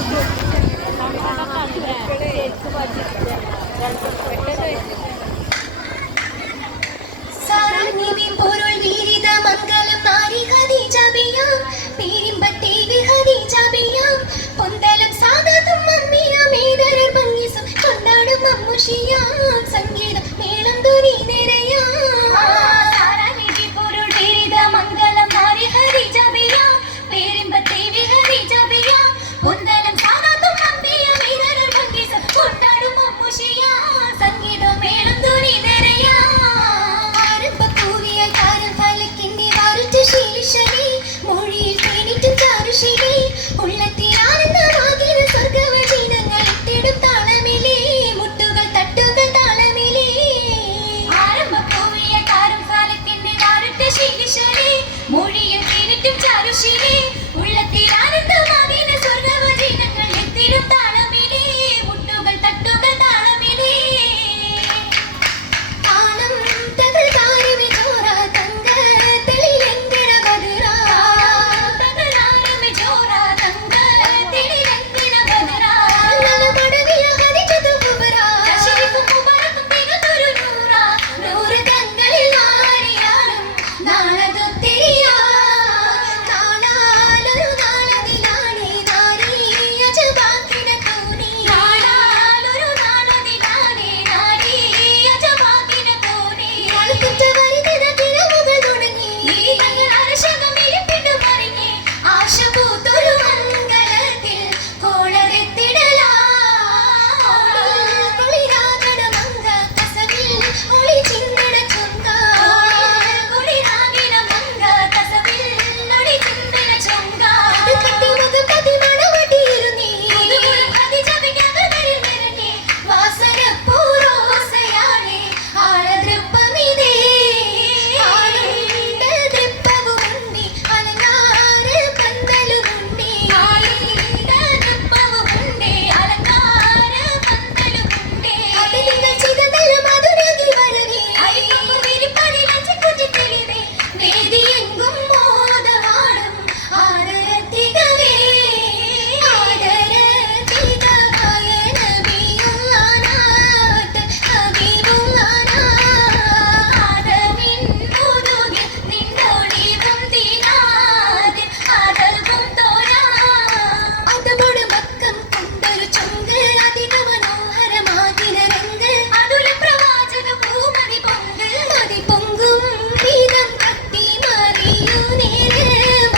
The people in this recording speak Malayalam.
Thank you. ഞാൻ